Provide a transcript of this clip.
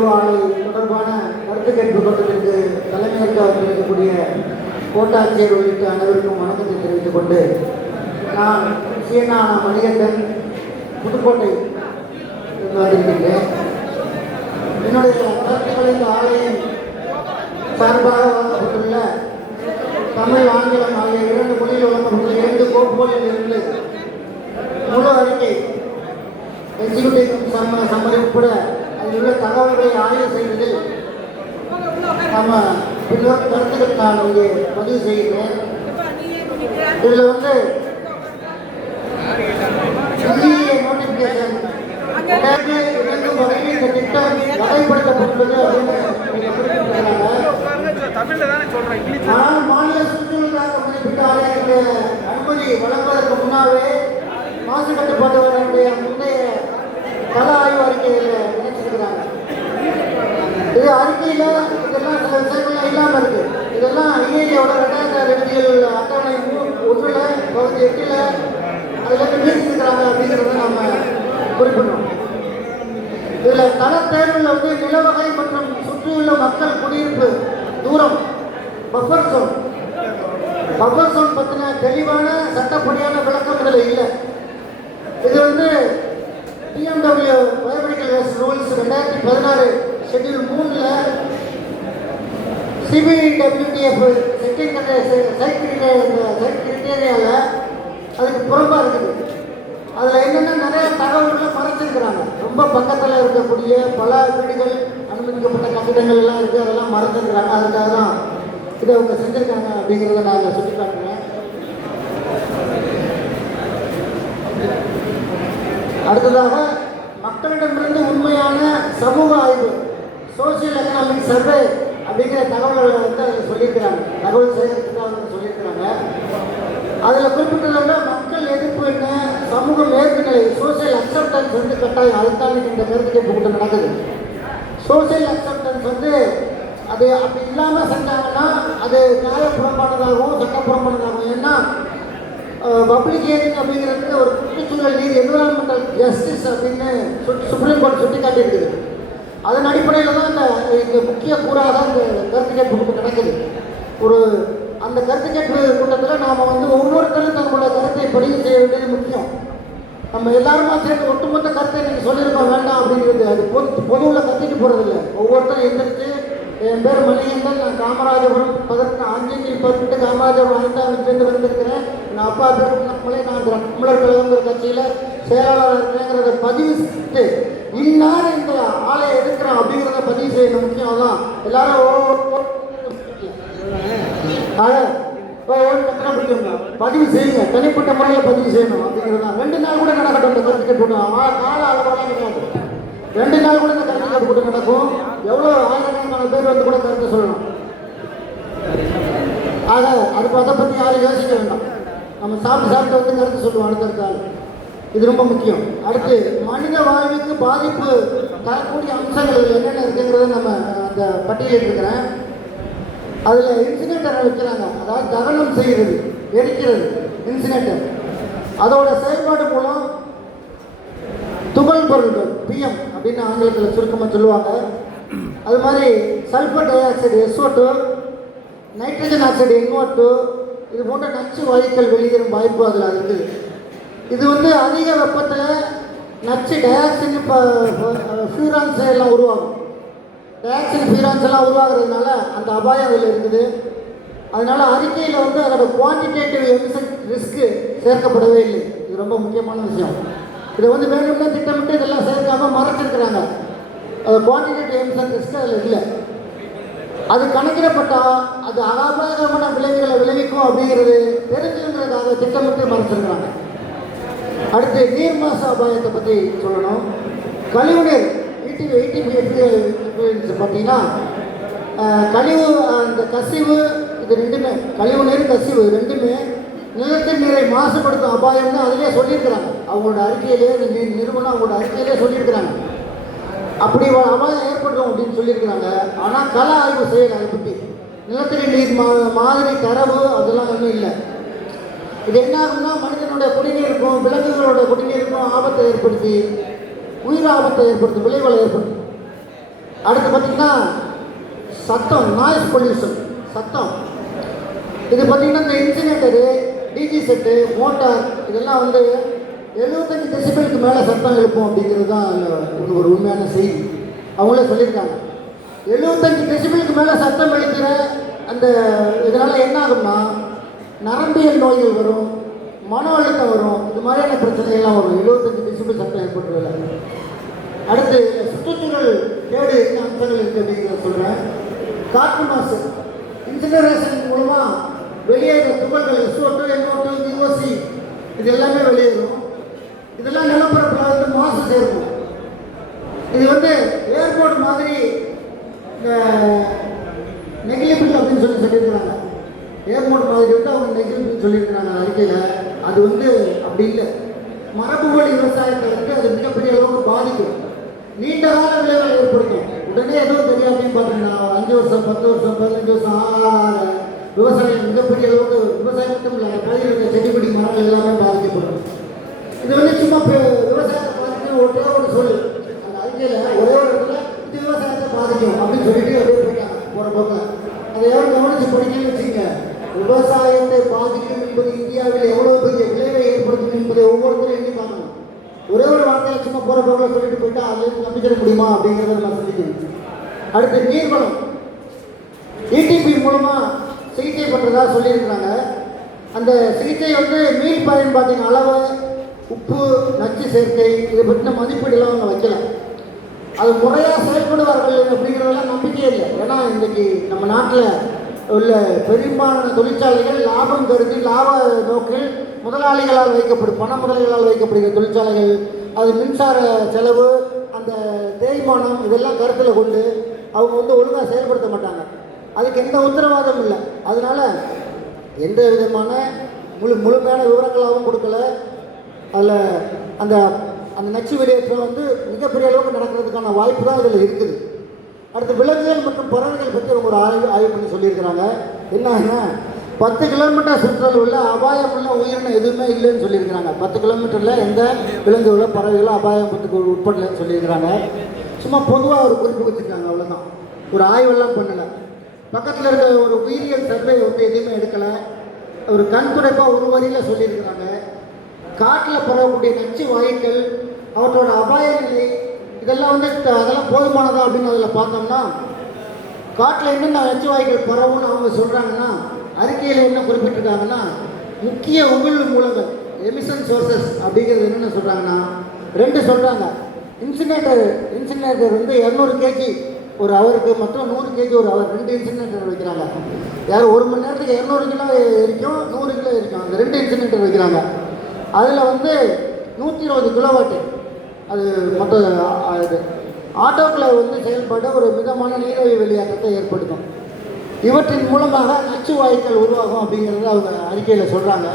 மருத்துவ ஆலை தொடர்பான கருத்து கேட்பு கூட்டத்திற்கு தலைமையேற்க இருக்கக்கூடிய கோட்டாட்சியர் உள்ளிட்ட அனைவருக்கும் வணக்கத்தை தெரிவித்துக் கொண்டு நான் சீனான மணிகண்டன் புதுக்கோட்டை இருந்து வந்திருக்கின்றேன் என்னுடைய கருத்துக்களை இந்த ஆலயம் சார்பாக வழங்கப்பட்டுள்ள தமிழ் ஆங்கிலம் ஆகிய இரண்டு மொழியில் வழங்கப்பட்டுள்ள இரண்டு கோப்புகளில் இருந்து முழு அறிக்கை எக்ஸிக்யூட்டிவ் சம்ம சம்மரி உட்பட அதில் தகவல்களை ஆய்வு செய்வதில் நம்ம பின்னர் கருத்துக்கள் நான் இங்கே பதிவு செய்கிறேன். இதில் வந்து இந்திய இந்த திட்டம் நடைமுறைப்படுத்தப்பட்டுள்ளது அப்படின்னு ஆனால் மாநில சுற்றுலாக்காக குறிப்பிட்ட ஆலயத்துடைய அனுமதி வழங்குவதற்கு முன்னாவே மாசு கட்டுப்பாட்டு முந்தைய கள ஆய்வு அறிக்கையில் இணைச்சிருக்கிறாங்க இது அறிக்கையில் இதெல்லாம் சில விஷயங்கள்லாம் இல்லாமல் இருக்கு இதெல்லாம் ஐஏயோட ரெண்டாயிரத்தி அறிவியல் அட்டவணை மூ- ஒன்றுல பகுதி எட்டில் அதில் நீக்கிருக்கிறாங்க அப்படிங்கிறத நம்ம குறிப்பிடணும். இதில் தர தேர்வில் வந்து நிலவகை மற்றும் சுற்றியுள்ள மக்கள் குடியிருப்பு தூரம் பஃபர் சோன் பஃபர் சோன் பற்றின தெளிவான சட்டப்படியான விளக்கம் இதில் இல்லை. இது வந்து பிஎம்டபிள்யூ பயோமெடிக்கல் வேஸ்ட் ரூல்ஸ் ரெண்டாயிரத்தி பதினாறு ஷெட்யூல் மூணில் சிபிடபிள்யூடிஎஃப் செகண்ட் சைட் கிரிட்டேரியாவில் அதுக்கு புறம்பாக இருக்குது. அதில் என்னென்ன நிறைய தகவல்களை மறைச்சிருக்கிறாங்க ரொம்ப பக்கத்தில் இருக்கக்கூடிய பல வீடுகள் அனுமதிக்கப்பட்ட கட்டிடங்கள் எல்லாம் இருக்குது அதெல்லாம் மறைச்சிருக்கிறாங்க அதுக்காக தான் இதை அவங்க செஞ்சுருக்காங்க அப்படிங்கிறத நாங்கள் சுட்டி காட்டுறேன். அடுத்ததாக மக்களிடமிருந்து உண்மையான சமூக ஆய்வு சோசியல் எக்கனாமிக் சர்வே அப்படிங்கிற தகவல்களை வந்து அதில் சொல்லியிருக்கிறாங்க. தகவல் சேகரித்து வந்து சொல்லியிருக்கிறாங்க. அதில் குறிப்பிட்டதோட மக்கள் எதிர்ப்பு என்ன சமூக மேற்குநிலை சோசியல் அக்செப்டன்ஸ் வந்து கட்டாயம் அதுதான் இந்த கருத்து கூட்டம் நடக்குது. சோசியல் அக்செப்டன்ஸ் வந்து அது அப்படி இல்லாமல் செஞ்சாங்கன்னா அது நியாயப்புறம்பானதாகவும் சட்டப்புறம்பானதாகவும் ஏன்னா பப்ளிக் ஹியரிங் அப்படிங்கிறது ஒரு சுற்றுச்சூழல் நீர் என்விரான்மெண்டல் ஜஸ்டிஸ் அப்படின்னு சுப்ரீம் கோர்ட் சுட்டி காட்டியிருக்குது அதன் அடிப்படையில் தான் இந்த இந்த முக்கிய கூறாக இந்த கருத்து கேட்பு கூட்டம் நடக்குது ஒரு அந்த கருத்து கேட்பு கூட்டத்தில் நாம் வந்து ஒவ்வொருத்தரும் தங்களோட கருத்தை பதிவு செய்ய வேண்டியது முக்கியம். நம்ம எல்லாருமா சேர்ந்து ஒட்டுமொத்த கருத்தை நீங்கள் சொல்லியிருக்கோம் வேண்டாம் அப்படிங்கிறது அது பொது பொதுவில் கத்திட்டு போகிறதில்ல ஒவ்வொருத்தரும் எந்திரிச்சு என் பேர் மணிகண்டன் நான் காமராஜபுரம் பதினெட்டு அஞ்சு பதினெட்டு காமராஜபுரம் சேர்ந்து வந்திருக்கிறேன். நான் அப்பா பேர் நம்மளே நான் தமிழர் கழகங்கிற கட்சியில் செயலாளர் இருக்கிறேங்கிறத பதிவு செஞ்சுட்டு இன்னார் என்ற ஆளை எடுக்கிறோம் அப்படிங்கிறத பதிவு செய்யணும் முக்கியம் அதான் எல்லாரும் பதிவு செய்யுங்க தனிப்பட்ட முறையில் பதிவு செய்யணும் அப்படிங்கிறது ரெண்டு நாள் கூட நடக்கட்டும் இந்த கருத்து கேட்டு கால அளவெல்லாம் கிடையாது ரெண்டு நாள் கூட இந்த கருத்து கேட்டு நடக்கும் எவ்வளோ ஆயிரக்கணக்கான பேர் வந்து கூட கருத்து சொல்லணும் ஆக அது அதை பற்றி யாரும் யோசிக்க வேண்டாம் நம்ம சாப்பிட்டு சாப்பிட்டு வந்து கருத்து சொல்லுவோம் அடுத்த ஆள் இது ரொம்ப முக்கியம். அடுத்து மனித வாழ்வுக்கு பாதிப்பு தரக்கூடிய அம்சங்கள் என்னென்ன இருக்குங்கிறத நம்ம அந்த பட்டியலில் இருக்கிறேன் அதில் இன்சினேட்டரை வைக்கிறாங்க. அதாவது தகனம் செய்கிறது எரிக்கிறது இன்சினேட்டர் அதோட செயல்பாடு மூலம் துகள் பொருள்கள் பிஎம் அப்படின்னு ஆங்கிலத்தில் சுருக்கமாக சொல்லுவாங்க. அது மாதிரி sulphur dioxide SO two nitrogen oxide NO two இது போன்ற நச்சு வாயுக்கள் வெளியேறும் வாய்ப்பு அதில் இருக்குது. இது வந்து அதிக வெப்பத்தில் நச்சு டயாக்சின் ஃபியூரான்ஸ் எல்லாம் உருவாகும். டயாக்சின் ஃபியூரான்ஸ் எல்லாம் உருவாகிறதுனால அந்த அபாயம் அதில் இருக்குது. அதனால் அறிக்கையில் வந்து அதோட குவான்டிடேட்டிவ் எமிஷன் ரிஸ்க்கு சேர்க்கப்படவே இல்லை. இது ரொம்ப முக்கியமான விஷயம். இதை வந்து வேணும்னா திட்டமிட்டு இதெல்லாம் சேர்க்காமல் மறைச்சிருக்கிறாங்க? அது குவான்டிடேட்டிவ் எமிஷன் ரிஸ்க் அதில் இல்லை. அது கணக்கிடப்பட்டால் அது அபாயகரமான விளைவுகளை விளைவிக்கும் அப்படிங்கிறது தெரிஞ்சுன்றதுக்காக திட்டமிட்டு மறைச்சிருக்கிறாங்க. அடுத்து நீர் மாசு அபாயத்தை பற்றி சொல்லணும். கழிவுநீர் ஈட்டி வீட்டுக்கு எப்படி பார்த்தீங்கன்னா கழிவு அந்த கசிவு இது ரெண்டுமே கழிவு நீர் கசிவு ரெண்டுமே நிலத்தடி நீரை மாசுபடுத்தும் அபாயம்னு அதிலே சொல்லியிருக்கிறாங்க. அவங்களோட அறிக்கையிலே நிறுவனம் அவங்களோட அறிக்கையிலே சொல்லியிருக்கிறாங்க. அப்படி அபாயம் ஏற்படும் அப்படின்னு சொல்லியிருக்கிறாங்க. ஆனால் கள ஆய்வு செய்யலை அதை பற்றி நிலத்தடி நீர் மா மாதிரி தரவு அதெல்லாம் ஒன்றும் இல்லை. இது என்ன ஆகும்னா மனிதனுடைய குடிநீருக்கும் விலங்குகளோட குடிநீருக்கும் ஆபத்தை ஏற்படுத்தி உயிர் ஆபத்தை ஏற்படுத்தும் விளைவுகளை ஏற்படுத்தும். அடுத்து பார்த்தீங்கன்னா சத்தம் நாய்ஸ் பொல்யூஷன் சத்தம். இது பார்த்தீங்கன்னா இந்த இன்சினேட்டரு டிஜி செட்டு மோட்டார் இதெல்லாம் வந்து எழுபத்தஞ்சு டெசிபிளுக்கு மேலே சத்தம் எழுப்போம் அப்படிங்கிறது தான் ஒரு உண்மையான செய்தி. அவங்களே சொல்லியிருக்காங்க. எழுபத்தஞ்சு டெசிபிளுக்கு மேலே சத்தம் எழுக்கிற அந்த இதனால் என்ன ஆகும்னா நரம்பியல் நோய்கள் வரும் மன அழுத்தம் வரும் இது மாதிரியான பிரச்சனைகள்லாம் வரும். எழுபத்தஞ்சு டெசிபிள் சட்டம் ஏற்பட்டுள்ள அடுத்து சுற்றுச்சூழல் கேடு என்ன அம்சங்கள் இருக்குது அப்படிங்கிறத சொல்கிறேன் காற்று மாசு. இன்சினரேஷன் மூலமாக வெளியேற துகள்கள் எஸ்ஓட்டு என்ஓட்டு யூஓசி இது எல்லாமே வெளியேறும் இதெல்லாம் நிலப்பரப்பில் மாசு சேர்க்கும். இது வந்து ஏர்போர்ட் மாதிரி இந்த நெகிழிபிள் அப்படின்னு சொல்லி சொல்லியிருக்கிறாங்க. ஏர்போர்ட் மாதிரி வந்து அவங்க நெகிழ்வுன்னு சொல்லியிருக்கிறாங்க அறிக்கையில். அது வந்து அப்படி இல்லை. மரபு வழி விவசாயத்தை வந்து அது மிகப்பெரிய அளவுக்கு பாதிக்கும். நீண்ட கால விளைவுகளை ஏற்படுத்தும். உடனே எதுவும் தெரியாமையும் பார்த்தீங்கன்னா அஞ்சு வருஷம் பத்து வருஷம் பதினஞ்சு வருஷம் ஆக விவசாயம் மிகப்பெரிய அளவுக்கு விவசாயம் மட்டும் இல்லை அந்த பகுதியில் செடி கொடி மரங்கள் எல்லாமே பாதிக்கப்படும் இது வந்து சும்மா பே- விவசாயத்தை பாதிக்கும் ஒரே ஒரு சொல்லு அந்த அறிக்கையில் ஒரே ஒரு இடத்துல இது விவசாயத்தை பாதிக்கும் அப்படின்னு சொல்லிட்டு அப்படியே போயிட்டாங்க போகிற போக்கில் அதை எவ்வளோ கவனிச்சு படிக்கணும்னு வச்சுங்க விவசாயத்தை பாதிக்கும் என்பது இந்தியாவில் எவ்வளவு பெரிய விளைவை ஏற்படுத்தும் என்பதை ஒவ்வொருத்தரும் எண்ணி பார்க்கணும் ஒரே ஒரு வார்த்தையில சும்மா போகிற போக்கில் சொல்லிட்டு போயிட்டா அதுலேருந்து நம்பிக்கிற முடியுமா அப்படிங்கிறத நம்ம சிந்திக்கணும் அடுத்து நீர்வளம். இடிபி மூலமாக சிகிச்சை பண்றதா சொல்லியிருக்கிறாங்க. அந்த சிகிச்சை வந்து மீள் பயன்பாட்டின் அளவு உப்பு நச்சு சேர்க்கை இதை பற்றின மதிப்பீடுலாம் அவங்க வைக்கல. அது முறையாக செயல்படுவார்கள் அப்படிங்கிறதெல்லாம் நம்பிக்கையே இல்லை. ஏன்னா இன்றைக்கி நம்ம நாட்டில் உள்ள பெரும்பாலான தொழிற்சாலைகள் லாபம் கருதி லாப நோக்கில் முதலாளிகளால் வைக்கப்படும் பண முதலாளிகளால் வைக்கப்படுகிற தொழிற்சாலைகள் அது மின்சார செலவு அந்த தேய்மானம் இதெல்லாம் கருத்தில் கொண்டு அவங்க வந்து ஒழுங்காக செயல்படுத்த மாட்டாங்க. அதுக்கு எந்த உத்தரவாதம் இல்லை. அதனால் எந்த விதமான முழு முழுமையான விவரங்களாகவும் கொடுக்கல. அதில் அந்த அந்த நச்சு வெளியேற்றம் வந்து மிகப்பெரிய அளவுக்கு நடக்கிறதுக்கான வாய்ப்பு தான் இதில் இருக்குது. அடுத்து விலங்குகள் மற்றும் பறவைகள் பற்றி அவங்க ஒரு ஆய்வு ஆய்வு பண்ணி சொல்லியிருக்கிறாங்க. என்னன்னா பத்து கிலோமீட்டர் சுற்றளவுள்ள அபாயம் உள்ள உயிரினம் எதுவுமே இல்லைன்னு சொல்லியிருக்கிறாங்க. பத்து கிலோமீட்டரில் எந்த விலங்குகளோ பறவைகளோ அபாயத்துக்கு உட்படலைன்னு சொல்லியிருக்கிறாங்க. சும்மா பொதுவாக ஒரு குறிப்பு வச்சுருக்காங்க அவ்வளோதான் ஒரு ஆய்வெல்லாம் பண்ணலை. பக்கத்தில் இருக்க ஒரு உயிரியல் சர்வே வந்து எதுவுமே எடுக்கலை. ஒரு கண்துடைப்பாக ஒரு வரியில் சொல்லியிருக்கிறாங்க. காட்டில் பரவக்கூடிய நச்சு வாயுக்கள் அவற்றோட அபாய நிலை இதெல்லாம் வந்து அதெல்லாம் போதுமானதா அப்படின்னு அதில் பார்த்தோம்னா காட்டில் என்னென்ன நச்சு வாயுக்கள் பரவும்னு அவங்க சொல்கிறாங்கன்னா குறிப்பிட்டிருக்காங்கன்னா முக்கிய உமிழ் மூலங்கள் எமிஷன் சோர்சஸ் அப்படிங்கிறது என்னென்ன சொல்கிறாங்கன்னா ரெண்டு சொல்கிறாங்க இன்சினேட்டர் இன்சினேட்டர் வந்து இரநூறு கேஜி ஒரு ஹவருக்கு மொத்தம் நூறு கேஜி ஒரு ஹவர் ரெண்டு இன்சினேட்டர் வைக்கிறாங்க. யார் ஒரு மணி நேரத்துக்கு இரநூறு கிலோ எரிக்கும் நூறு கிலோ எரிக்கும். அந்த ரெண்டு இன்சினேட்டர் வைக்கிறாங்க. அதில் வந்து நூற்றி இருபது கிலோவாட்டு அது மொத்த இது. ஆட்டோக்களை வந்து செயல்பட ஒரு மிதமான நீர்வழி வெளியாட்டத்தை ஏற்படுத்தும். இவற்றின் மூலமாக நச்சு வாயுக்கள் உருவாகும் அப்படிங்கிறத அவங்க அறிக்கையில் சொல்கிறாங்க